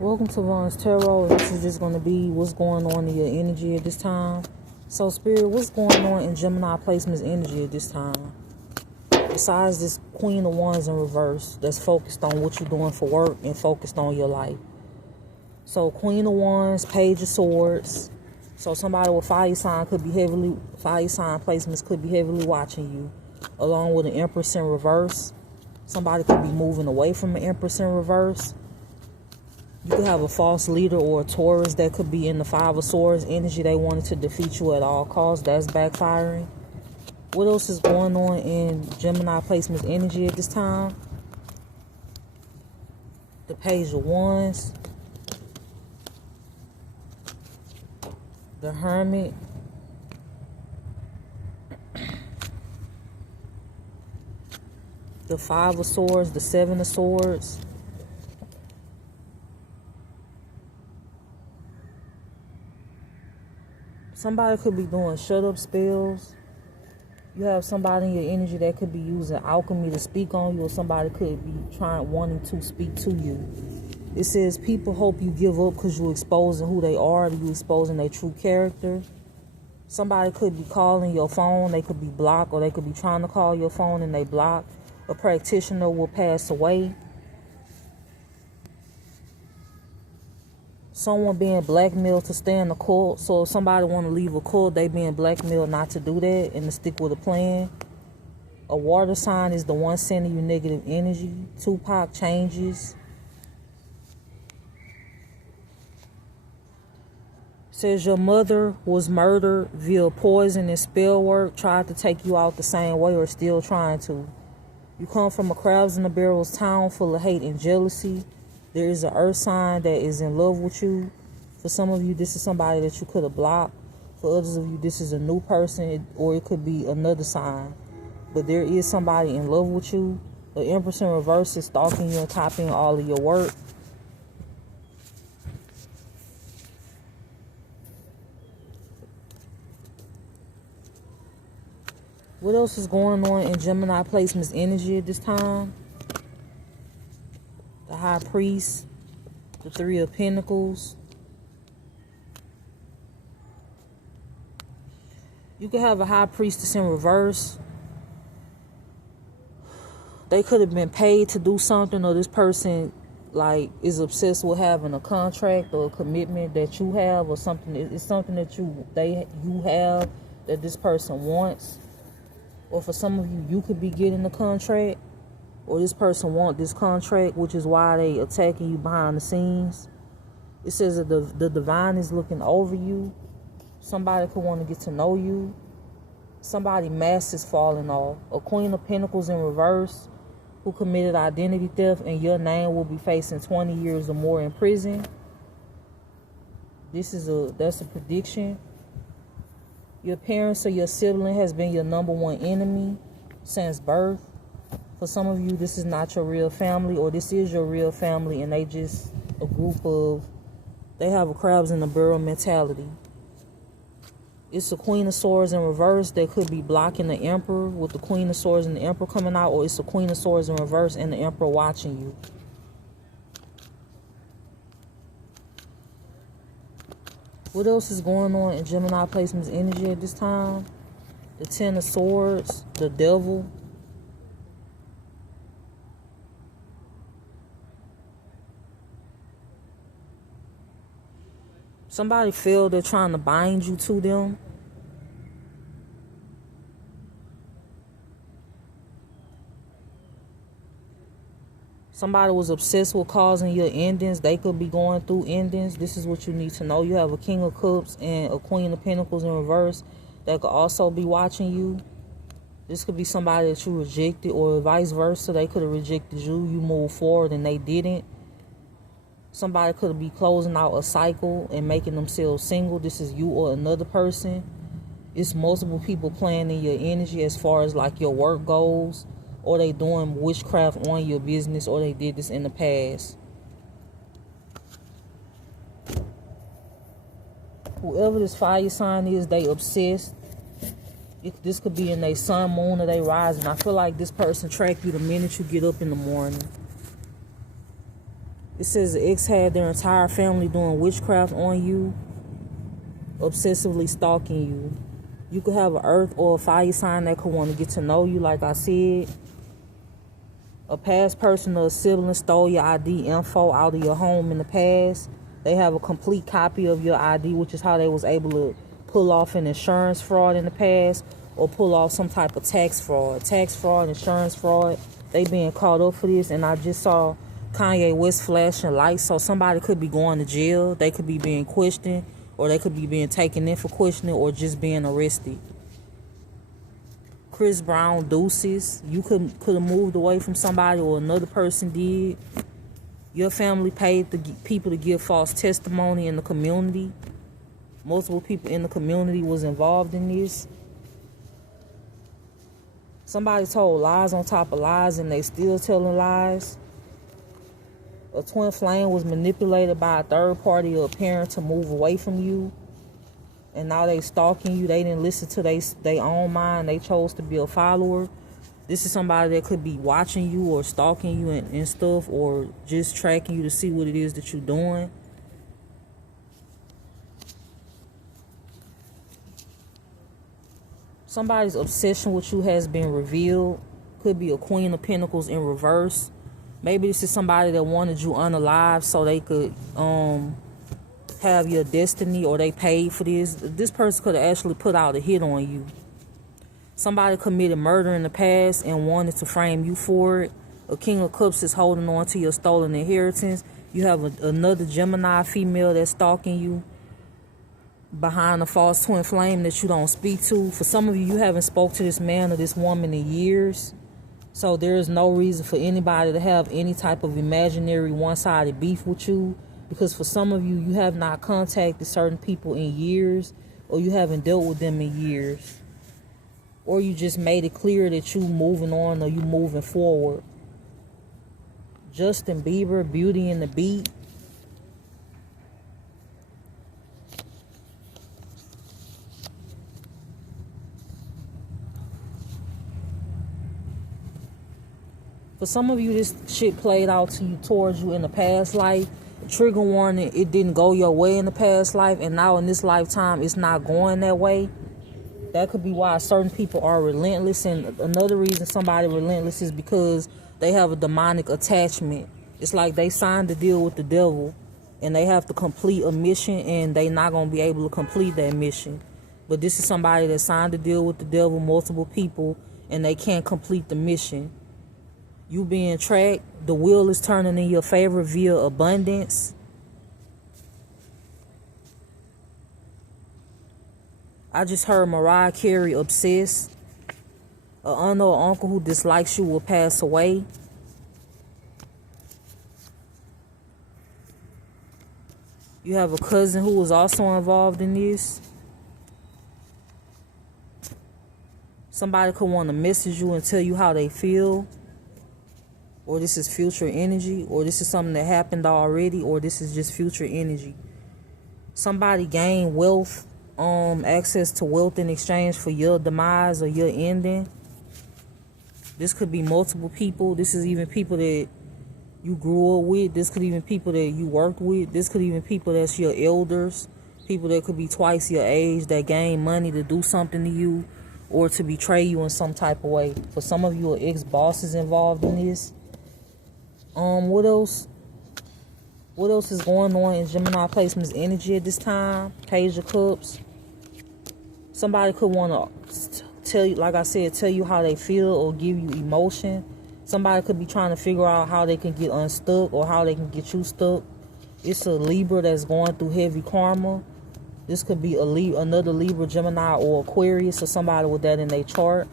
Welcome to Vaughn's Tarot. This is just going to be what's going on in your energy at this time. So, Spirit, what's going on in Gemini Placement's energy at this time? Besides this Queen of Wands in reverse that's focused on what you're doing for work and focused on your life. So, Queen of Wands, Page of Swords. So, somebody with fire sign placements could be heavily watching you, along with an Empress in reverse. Somebody could be moving away from an Empress in reverse. You could have a false leader or a Taurus that could be in the Five of Swords energy. They wanted to defeat you at all costs. That's backfiring. What else is going on in Gemini Placement's energy at this time? The Page of Wands. The Hermit. The Five of Swords. The Seven of Swords. Somebody could be doing shut-up spells. You have somebody in your energy that could be using alchemy to speak on you, or somebody could be wanting to speak to you. It says people hope you give up because you're exposing who they are, you're exposing their true character. Somebody could be calling your phone, they could be blocked, or they could be trying to call your phone and they block. A practitioner will pass away. Someone being blackmailed to stay in the cult. So if somebody want to leave a cult, they being blackmailed not to do that and to stick with a plan. A water sign is the one sending you negative energy. Tupac changes. Says your mother was murdered via poison and spell work. Tried to take you out the same way or still trying to. You come from a crabs in the barrels town full of hate and jealousy. There is an earth sign that is in love with you. For some of you, this is somebody that you could have blocked. For others of you, this is a new person, or it could be another sign. But there is somebody in love with you. The Empress in reverse is stalking you and copying all of your work. What else is going on in Gemini Placement's energy at this time? The High Priest, the Three of Pentacles. You could have a High Priestess in reverse. They could have been paid to do something, or this person is obsessed with having a contract or a commitment that you have, or something. It's something that you have that this person wants. Or for some of you, you could be getting the contract. Or this person want this contract, which is why they attacking you behind the scenes. It says that the divine is looking over you. Somebody could want to get to know you. Somebody mask is falling off. A Queen of Pentacles in reverse who committed identity theft, and your name will be facing 20 years or more in prison. That's a prediction. Your parents or your sibling has been your number one enemy since birth. For some of you, this is not your real family, or this is your real family, and they just a group of, they have a crabs in the barrel mentality. It's a Queen of Swords in reverse that could be blocking the Emperor, with the Queen of Swords and the Emperor coming out, or it's a Queen of Swords in reverse and the Emperor watching you. What else is going on in Gemini Placement's energy at this time? The Ten of Swords, the Devil. Somebody feel they're trying to bind you to them. Somebody was obsessed with causing your endings. They could be going through endings. This is what you need to know. You have a King of Cups and a Queen of Pentacles in reverse that could also be watching you. This could be somebody that you rejected, or vice versa. They could have rejected you. You moved forward and they didn't. Somebody could be closing out a cycle and making themselves single. This is you or another person. It's multiple people playing in your energy as far as your work goes, or they doing witchcraft on your business, or they did this in the past. Whoever this fire sign is, they obsessed. This could be in their sun, moon, or they rising. I feel like this person track you the minute you get up in the morning. It says the ex had their entire family doing witchcraft on you, obsessively stalking you. You could have an earth or a fire sign that could want to get to know you, like I said. A past person or a sibling stole your ID info out of your home in the past. They have a complete copy of your ID, which is how they was able to pull off an insurance fraud in the past or pull off some type of tax fraud. Tax fraud, insurance fraud, they being caught up for this. And I just saw Kanye West flashing lights, so somebody could be going to jail. They could be being questioned, or they could be being taken in for questioning, or just being arrested. Chris Brown deuces. You could have moved away from somebody, or another person did. Your family paid the people to give false testimony in the community. Multiple people in the community was involved in this. Somebody told lies on top of lies, and they still telling lies. A twin flame was manipulated by a third party or a parent to move away from you. And now they stalking you. They didn't listen to their own mind. They chose to be a follower. This is somebody that could be watching you or stalking you and stuff, or just tracking you to see what it is that you're doing. Somebody's obsession with you has been revealed. Could be a Queen of Pentacles in reverse. Maybe this is somebody that wanted you unalive so they could have your destiny, or they paid for this. This person could have actually put out a hit on you. Somebody committed murder in the past and wanted to frame you for it. A King of Cups is holding on to your stolen inheritance. You have another Gemini female that's stalking you behind a false twin flame that you don't speak to. For some of you, you haven't spoke to this man or this woman in years. So there is no reason for anybody to have any type of imaginary one-sided beef with you. Because for some of you, you have not contacted certain people in years, or you haven't dealt with them in years. Or you just made it clear that you moving on, or you moving forward. Justin Bieber, Beauty and the Beat. For some of you, this shit played out to you towards you in the past life. Trigger warning, it didn't go your way in the past life, and now in this lifetime, it's not going that way. That could be why certain people are relentless. And another reason somebody relentless is because they have a demonic attachment. It's like they signed a deal with the devil, and they have to complete a mission, and they not going to be able to complete that mission. But this is somebody that signed a deal with the devil, multiple people, and they can't complete the mission. You being tracked, the wheel is turning in your favor via abundance. I just heard Mariah Carey obsessed. An aunt or uncle who dislikes you will pass away. You have a cousin who was also involved in this. Somebody could want to message you and tell you how they feel. Or this is future energy, or this is something that happened already, or this is just future energy. Somebody gained wealth, access to wealth in exchange for your demise or your ending. This could be multiple people. This is even people that you grew up with. This could even people that you worked with. This could even people that's your elders. People that could be twice your age that gain money to do something to you or to betray you in some type of way. For some of you, ex-bosses involved in this. What else? What else is going on in Gemini placement's energy at this time? Page of Cups. Somebody could want to tell you, like I said, tell you how they feel or give you emotion. Somebody could be trying to figure out how they can get unstuck or how they can get you stuck. It's a Libra that's going through heavy karma. This could be another Libra, Gemini, or Aquarius, or somebody with that in their chart.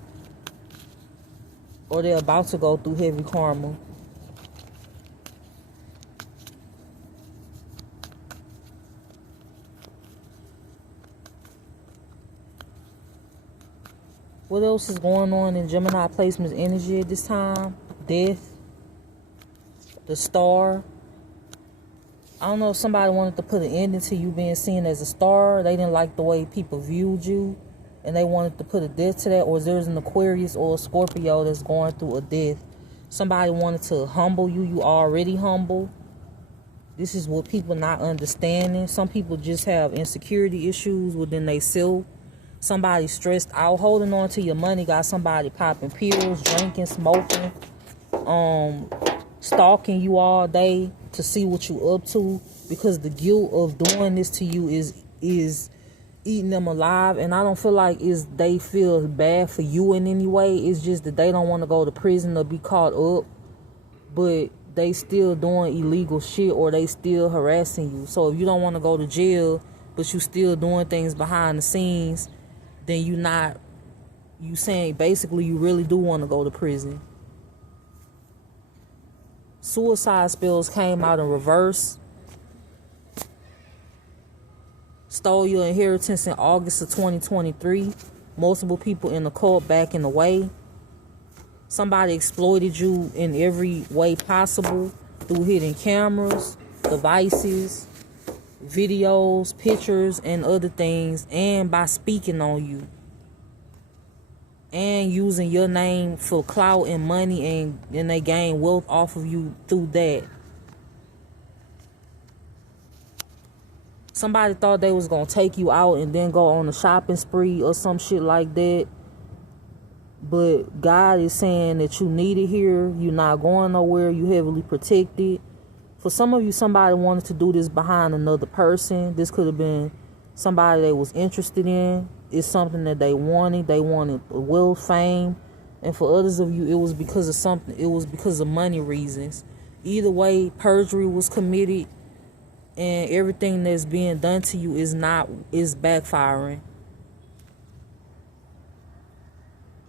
Or they're about to go through heavy karma. What else is going on in Gemini placement's energy at this time? Death. The Star. I don't know if somebody wanted to put an ending to you being seen as a star. They didn't like the way people viewed you, and they wanted to put a death to that. Or there's an Aquarius or a Scorpio that's going through a death. Somebody wanted to humble you. You already humble. This is what people not understanding. Some people just have insecurity issues within they self. Somebody stressed out, holding on to your money. Got somebody popping pills, drinking, smoking, stalking you all day to see what you up to, because the guilt of doing this to you is eating them alive. And I don't feel like they feel bad for you in any way. It's just that they don't want to go to prison or be caught up, but they still doing illegal shit, or they still harassing you. So if you don't want to go to jail, but you still doing things behind the scenes, then you saying basically you really do want to go to prison. Suicide spells came out in reverse. Stole your inheritance in August of 2023. Multiple people in the cult back in the way. Somebody exploited you in every way possible through hidden cameras, devices, videos, pictures, and other things, and by speaking on you and using your name for clout and money, and they gain wealth off of you through that. Somebody thought they was gonna take you out and then go on a shopping spree or some shit like that. But God is saying that you need it here. You're not going nowhere. You heavily protected. For some of you, somebody wanted to do this behind another person. This could have been somebody they was interested in. It's something that they wanted. They wanted wealth, fame. And for others of you, it was because of something. It was because of money reasons. Either way, perjury was committed, and everything that's being done to you is backfiring.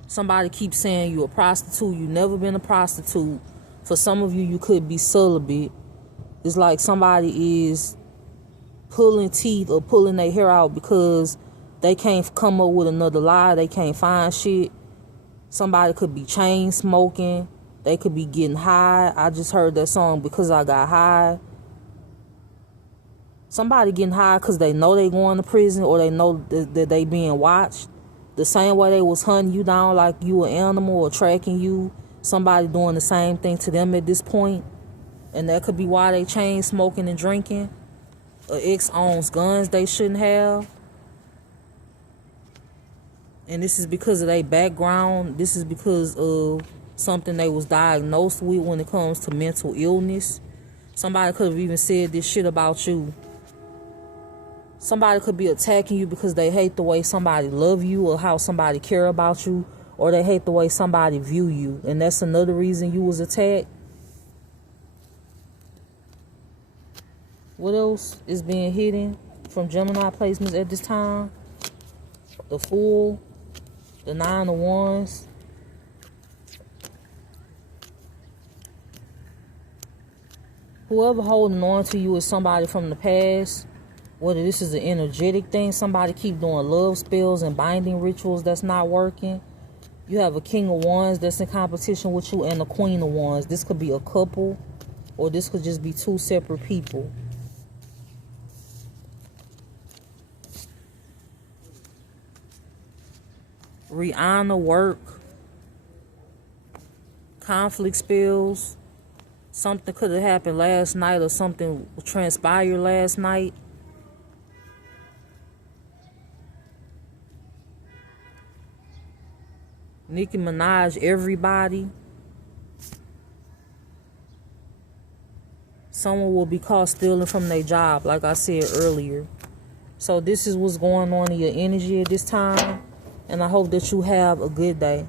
Somebody keeps saying you a prostitute. You never been a prostitute. For some of you, you could be celibate. It's like somebody is pulling teeth or pulling their hair out because they can't come up with another lie. They can't find shit. Somebody could be chain smoking. They could be getting high. I just heard that song, Because I Got High. Somebody getting high because they know they going to prison, or they know that they being watched. The same way they was hunting you down like you an animal or tracking you. Somebody doing the same thing to them at this point. And that could be why they chain smoking and drinking. An ex owns guns they shouldn't have. And this is because of their background. This is because of something they was diagnosed with when it comes to mental illness. Somebody could have even said this shit about you. Somebody could be attacking you because they hate the way somebody love you or how somebody care about you, or they hate the way somebody view you. And that's another reason you was attacked. What else is being hidden from Gemini placements at this time? The Fool, the Nine of Wands. Whoever holding on to you is somebody from the past. Whether this is an energetic thing, somebody keep doing love spells and binding rituals that's not working. You have a King of Wands that's in competition with you, and a Queen of Wands. This could be a couple, or this could just be two separate people. Rihanna work. Conflict spells. Something could have happened last night, or something transpired last night. Nicki Minaj, everybody. Someone will be caught stealing from their job, like I said earlier. So this is what's going on in your energy at this time. And I hope that you have a good day.